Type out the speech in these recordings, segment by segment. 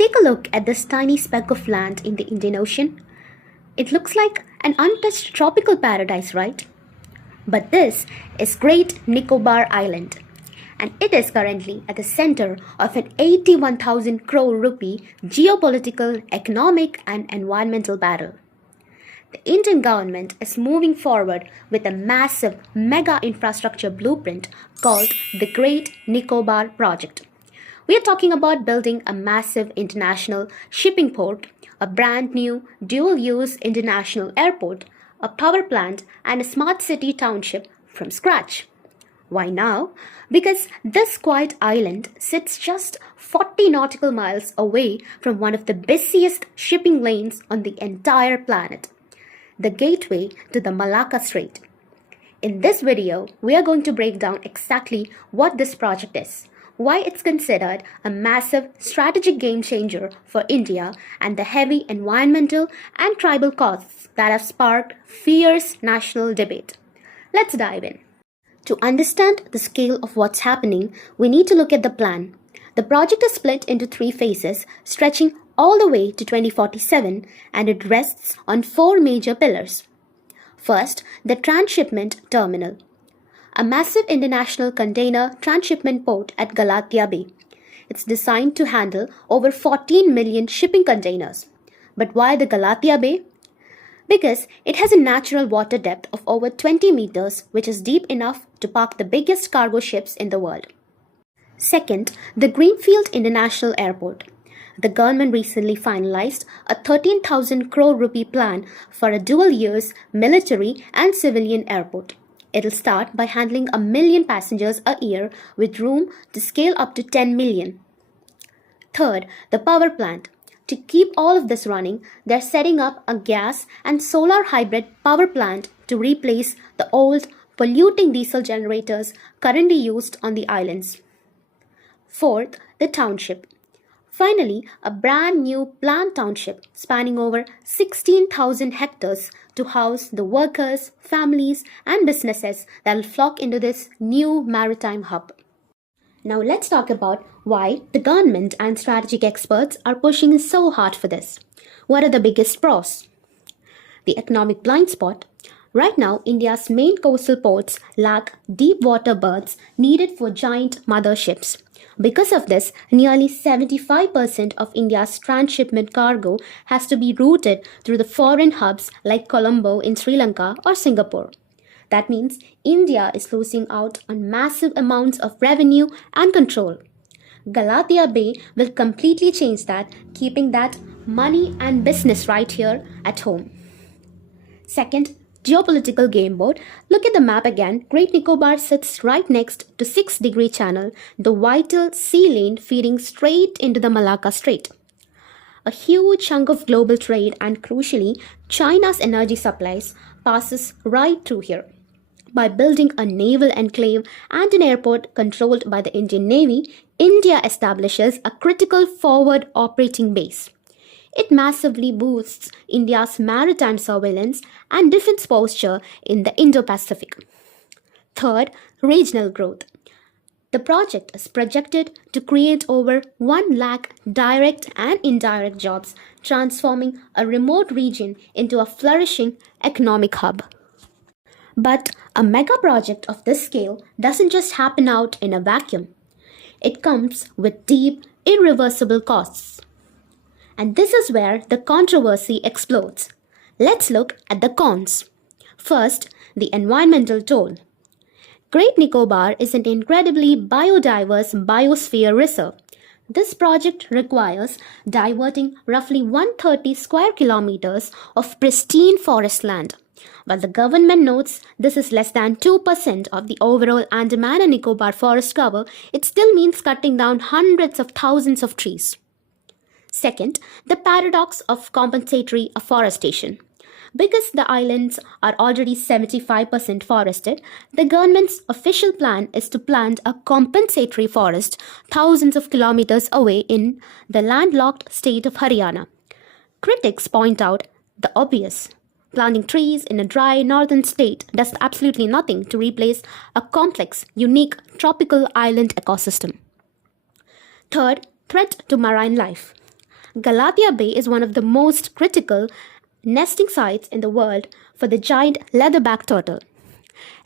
Take a look at this tiny speck of land in the Indian Ocean. It looks like an untouched tropical paradise, right? But this is Great Nicobar Island, and it is currently at the center of an 81,000 crore rupee geopolitical, economic, and environmental battle. The Indian government is moving forward with a massive mega infrastructure blueprint called the Great Nicobar Project. We are talking about building a massive international shipping port, a brand new dual-use international airport, a power plant, and a smart city township from scratch. Why now? Because this quiet island sits just 40 nautical miles away from one of the busiest shipping lanes on the entire planet, the gateway to the Malacca Strait. In this video, we are going to break down exactly what this project is, why it's considered a massive strategic game changer for India, and the heavy environmental and tribal costs that have sparked fierce national debate. Let's dive in. To understand the scale of what's happening, we need to look at the plan. The project is split into 3 phases, stretching all the way to 2047, and it rests on 4 major pillars. First, the transshipment terminal, a massive international container transshipment port at Galathea Bay. It's designed to handle over 14 million shipping containers. But why the Galathea Bay? Because it has a natural water depth of over 20 meters, which is deep enough to park the biggest cargo ships in the world. Second, the Greenfield International Airport. The government recently finalized a 13,000 crore rupee plan for a dual-use military and civilian airport. It'll start by handling 1 million passengers a year with room to scale up to 10 million. Third, the power plant. To keep all of this running, they're setting up a gas and solar hybrid power plant to replace the old polluting diesel generators currently used on the islands. Fourth, the township. Finally, a brand new planned township spanning over 16,000 hectares to house the workers, families, and businesses that will flock into this new maritime hub. Now let's talk about why the government and strategic experts are pushing so hard for this. What are the biggest pros? The economic blind spot. Right now, India's main coastal ports lack deep water berths needed for giant motherships. Because of this, nearly 75% of India's transshipment cargo has to be routed through the foreign hubs like Colombo in Sri Lanka or Singapore. That means India is losing out on massive amounts of revenue and control. Galathea Bay will completely change that, keeping that money and business right here at home. Second, geopolitical game board. Look at the map again. Great Nicobar sits right next to 6-degree channel, the vital sea lane feeding straight into the Malacca Strait. A huge chunk of global trade and crucially, China's energy supplies passes right through here. By building a naval enclave and an airport controlled by the Indian Navy, India establishes a critical forward operating base. It massively boosts India's maritime surveillance and defense posture in the Indo-Pacific. Third, regional growth. The project is projected to create over 1 lakh direct and indirect jobs, transforming a remote region into a flourishing economic hub. But a mega project of this scale doesn't just happen out in a vacuum. It comes with deep, irreversible costs. And this is where the controversy explodes. Let's look at the cons. First, the environmental toll. Great Nicobar is an incredibly biodiverse biosphere reserve. This project requires diverting roughly 130 square kilometers of pristine forest land. While the government notes this is less than 2% of the overall Andaman and Nicobar forest cover, it still means cutting down hundreds of thousands of trees. Second, the paradox of compensatory afforestation. Because the islands are already 75% forested, the government's official plan is to plant a compensatory forest thousands of kilometers away in the landlocked state of Haryana. Critics point out the obvious. Planting trees in a dry northern state does absolutely nothing to replace a complex, unique tropical island ecosystem. Third, threat to marine life. Galatea Bay is one of the most critical nesting sites in the world for the giant leatherback turtle.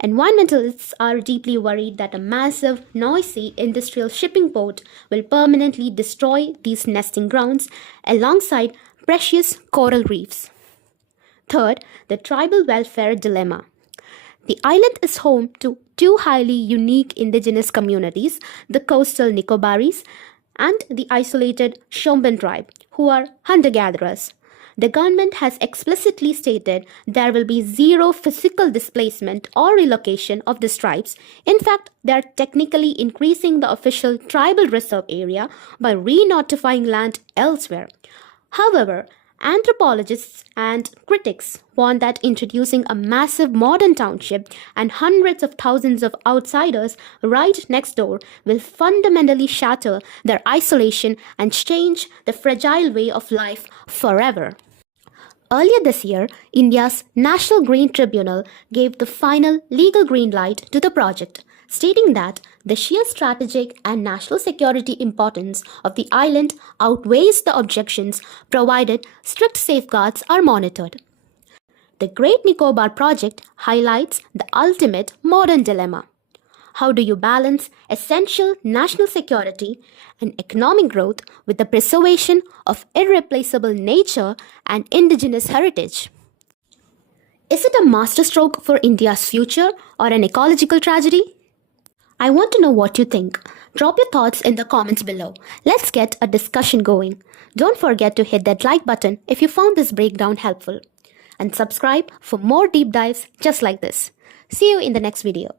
Environmentalists are deeply worried that a massive, noisy industrial shipping port will permanently destroy these nesting grounds alongside precious coral reefs. Third, the tribal welfare dilemma. The island is home to two highly unique indigenous communities, the coastal Nicobaris and the isolated Shomban tribe, who are hunter-gatherers. The government has explicitly stated there will be zero physical displacement or relocation of these tribes. In fact, they are technically increasing the official tribal reserve area by re-notifying land elsewhere. However, anthropologists and critics warn that introducing a massive modern township and hundreds of thousands of outsiders right next door will fundamentally shatter their isolation and change the fragile way of life forever. Earlier this year, India's National Green Tribunal gave the final legal green light to the project, stating that the sheer strategic and national security importance of the island outweighs the objections provided strict safeguards are monitored. The Great Nicobar Project highlights the ultimate modern dilemma. How do you balance essential national security and economic growth with the preservation of irreplaceable nature and indigenous heritage? Is it a masterstroke for India's future or an ecological tragedy? I want to know what you think. Drop your thoughts in the comments below. Let's get a discussion going. Don't forget to hit that like button if you found this breakdown helpful. And subscribe for more deep dives just like this. See you in the next video.